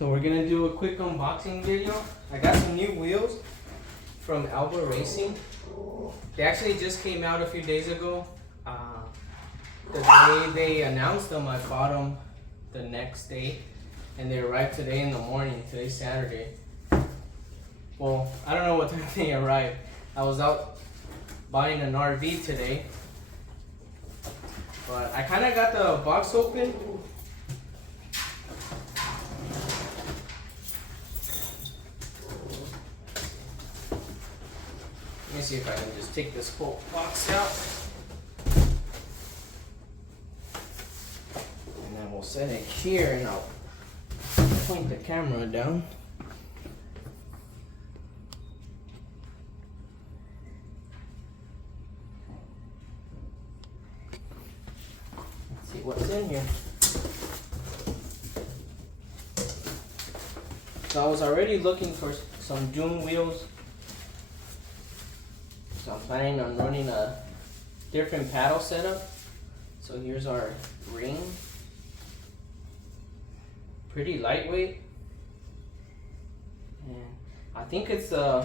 So we're gonna do a quick unboxing video. I got some new wheels from Alba Racing. They actually just came out a few days ago. The day they announced them, I bought them the next day, and they arrived today in the morning. Today's Saturday. Well, I don't know what time they arrived. I was out buying an RV today, but I kind of got the box open. Let me see if I can just take this whole box out. And then we'll set it here and I'll point the camera down. Let's see what's in here. So I was already looking for some dune wheels. So I'm planning on running a different paddle setup. So here's our ring. Pretty lightweight. And I think it's the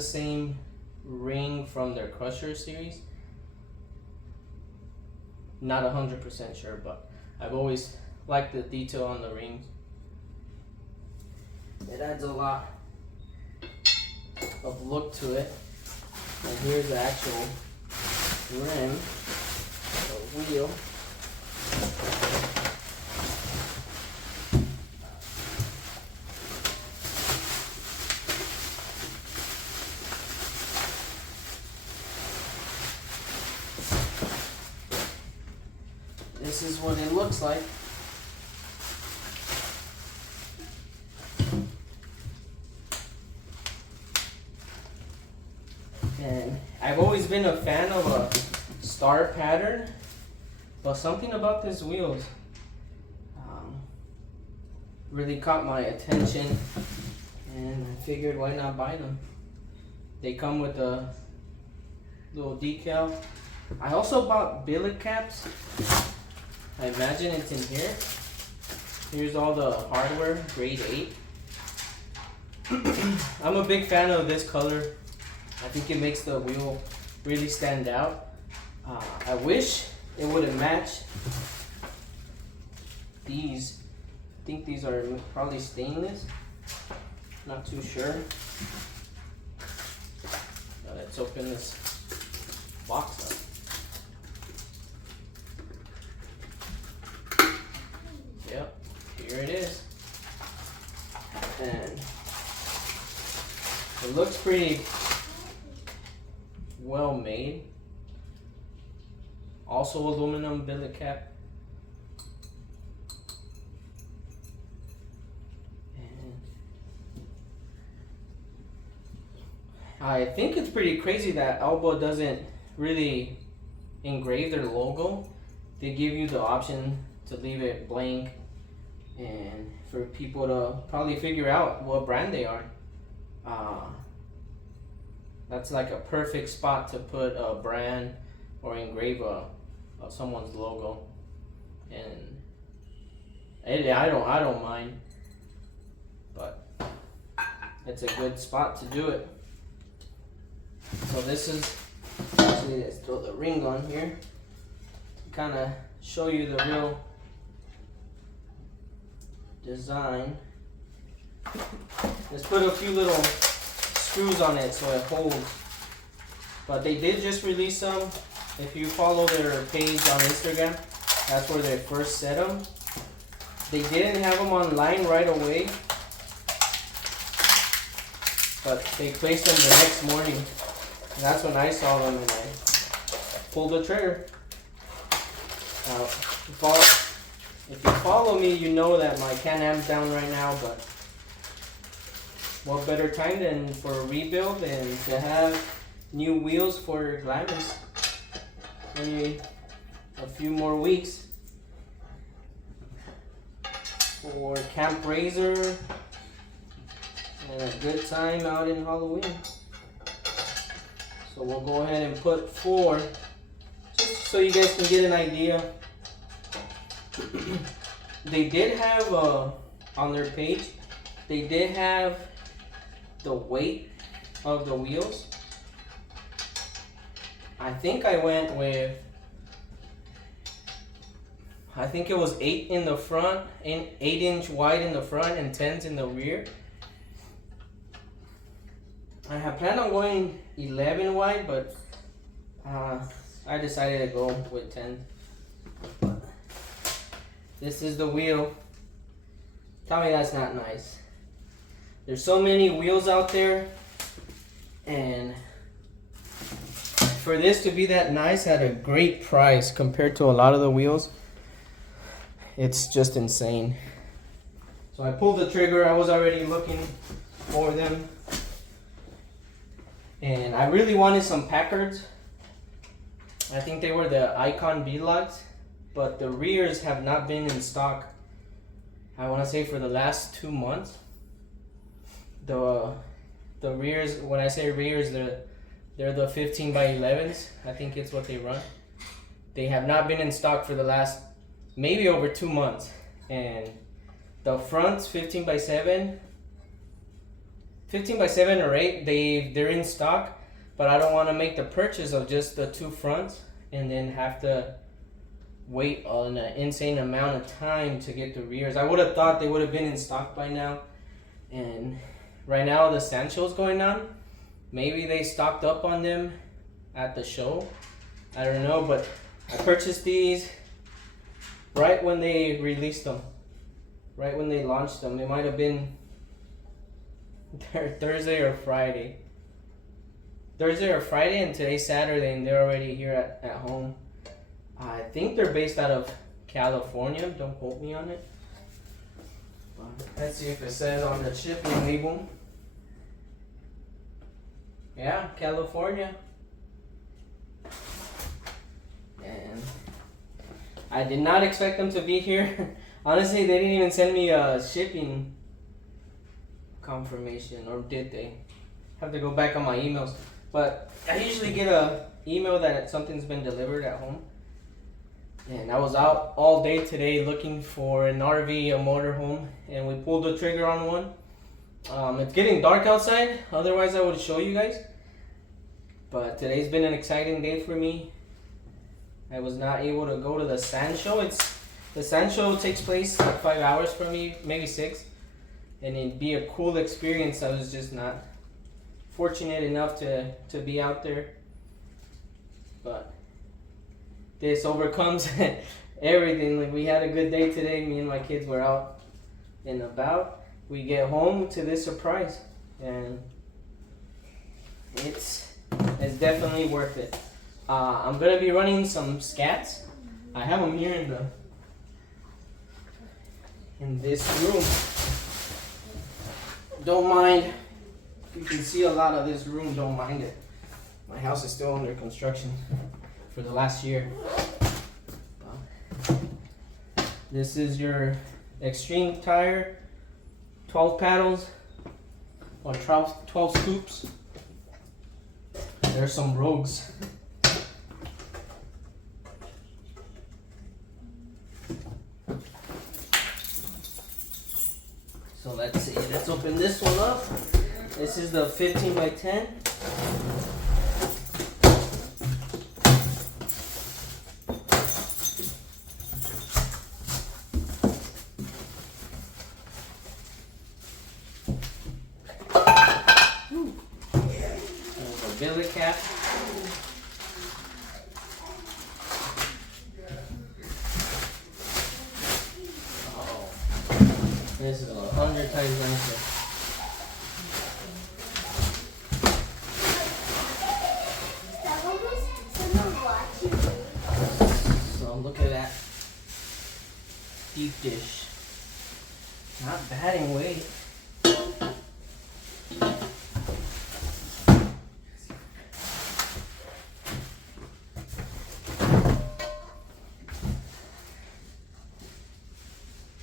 same ring from their Crusher series. Not 100% sure, but I've always liked the detail on the rings. It adds a lot of look to it. And here's the actual rim, the wheel. This is what it looks like. And I've always been a fan of a star pattern, but something about these wheels really caught my attention, and I figured why not buy them. They come with a little decal. I also bought billet caps. I imagine it's in here. Here's all the hardware, grade 8. I'm a big fan of this color. I think it makes the wheel really stand out. I wish it would have matched these. I think these are probably stainless. Not too sure. Let's open this box up. Yep, here it is. And it looks pretty well made. Also aluminum billet cap. And I think it's pretty crazy that Alba doesn't really engrave their logo. They give you the option to leave it blank and for people to probably figure out what brand they are. That's like a perfect spot to put a brand or engrave someone's logo, and I don't mind, but it's a good spot to do it. So this is actually, let's throw the ring on here to kind of show you the real design. Let's put a few little screws on it so it holds. But they did just release some. If you follow their page on Instagram, that's where they first set them. They didn't have them online right away, but they placed them the next morning. And that's when I saw them and I pulled the trigger. Now, if you follow me, you know that my Can-Am's down right now, but what better time than for a rebuild and to have new wheels for Glamis. Only a few more weeks for Camp Razor and a good time out in Halloween. So we'll go ahead and put 4 just so you guys can get an idea. they did have on their page, they did have the weight of the wheels. I think I went with, I think it was 8 in the front, and 8-inch wide in the front and 10s in the rear. I had planned on going 11 wide, but I decided to go with 10. This is the wheel. Tell me that's not nice. There's so many wheels out there, and for this to be that nice at a great price compared to a lot of the wheels, it's just insane. So I pulled the trigger. I was already looking for them, and I really wanted some Packards. I think they were the Icon Beadlocks, but the rears have not been in stock, I want to say, for the last 2 months. The rears, when I say rears, they're the 15 by 11s. I think it's what they run. They have not been in stock for the last maybe over 2 months. And the fronts, 15 by 7 or 8, they're in stock, but I don't want to make the purchase of just the 2 fronts and then have to wait an insane amount of time to get the rears. I would have thought they would have been in stock by now. And right now the sand show's going on. Maybe they stocked up on them at the show. I don't know, but I purchased these right when they released them. Right when they launched them. It might have been Thursday or Friday. Thursday or Friday, and today's Saturday, and they're already here at home. I think they're based out of California. Don't quote me on it. Let's see if it says on the shipping label. Yeah, California. And I did not expect them to be here. Honestly, they didn't even send me a shipping confirmation, or did they? Have to go back on my emails. But I usually get a email that something's been delivered at home. And I was out all day today looking for an RV, a motorhome, and we pulled the trigger on one. It's getting dark outside, otherwise I would show you guys. But today's been an exciting day for me. I was not able to go to the sand show. The sand show takes place like 5 hours for me, maybe 6. And it'd be a cool experience. I was just not fortunate enough to be out there. But this overcomes everything. Like, we had a good day today. Me and my kids were out and about. We get home to this surprise, and it's definitely worth it. I'm gonna be running some scats. I have them here in this room. Don't mind. You can see a lot of this room. Don't mind it. My house is still under construction for the last year. This is your extreme tire, 12 paddles or 12 scoops. There's some Rogues. So let's see, let's open this one up. This is the 15 by 10. Billy cap. Oh, this is 100 times nicer. So look at that deep dish. Not bad in weight.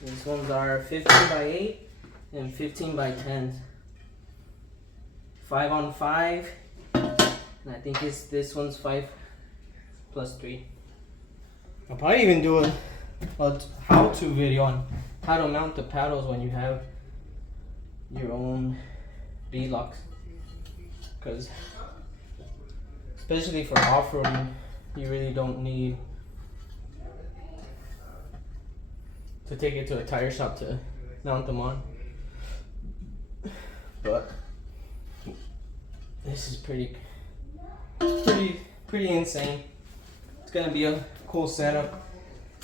These ones are 15 by 8 and 15 by 10. 5 on 5. And I think this one's 5 plus 3. I'll probably even do a how-to video on how to mount the paddles when you have your own beadlocks. Because especially for off-roading, you really don't need to take it to a tire shop to mount them on. But this is pretty insane. It's gonna be a cool setup.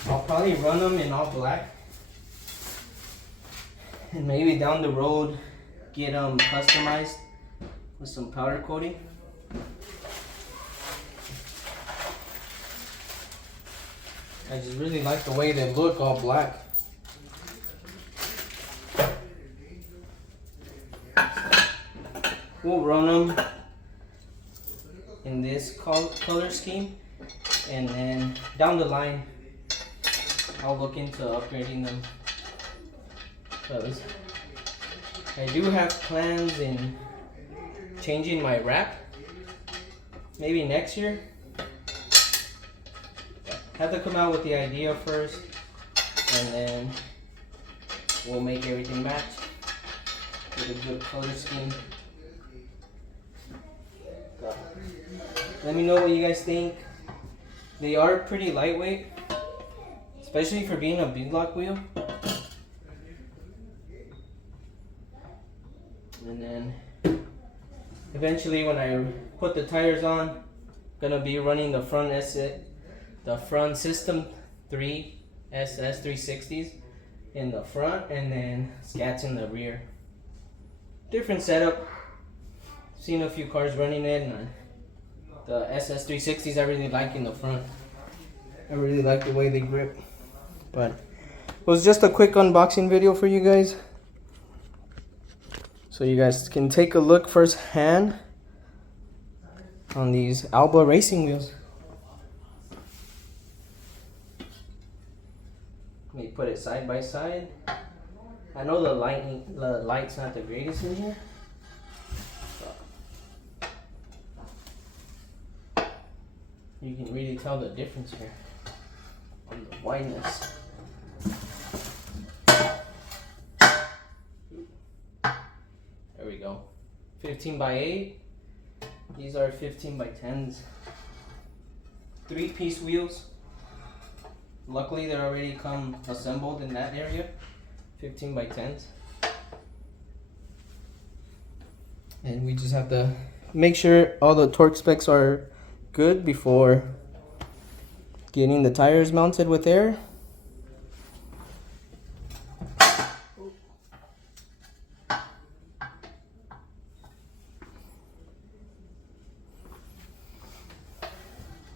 I'll probably run them in all black, and maybe down the road get them customized with some powder coating. I just really like the way they look all black. We'll run them in this color scheme, and then down the line I'll look into upgrading them, because I do have plans in changing my wrap maybe next year. Have to come out with the idea first, and then we'll make everything match with a good color scheme. Let me know what you guys think. They are pretty lightweight, especially for being a beadlock wheel. And then eventually, when I put the tires on, I'm gonna be running the front System 3 SS 360s in the front, and then scats in the rear. Different setup. Seen a few cars running it, and the SS 360s I really like in the front. I really like the way they grip. But it was just a quick unboxing video for you guys, so you guys can take a look firsthand on these Alba Racing wheels. Let me put it side by side. I know the light's not the greatest in here. You can really tell the difference here on the wideness. There we go. 15 by 8. These are 15 by 10s. 3-piece wheels. Luckily, they already come assembled in that area. 15 by 10s. And we just have to make sure all the torque specs are good before getting the tires mounted with air.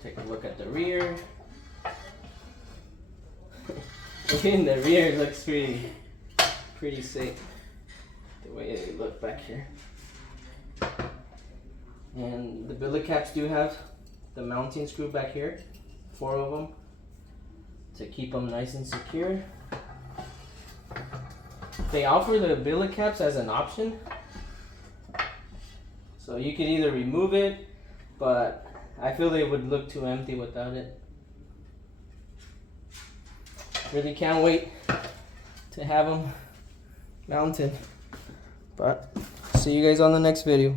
Take a look at the rear. In the rear, it looks pretty sick the way they look back here. And the billet caps do have the mounting screw back here, 4 of them, to keep them nice and secure. They offer the billet caps as an option, so you could either remove it, but I feel they would look too empty without it. Really can't wait to have them mounted. But see you guys on the next video.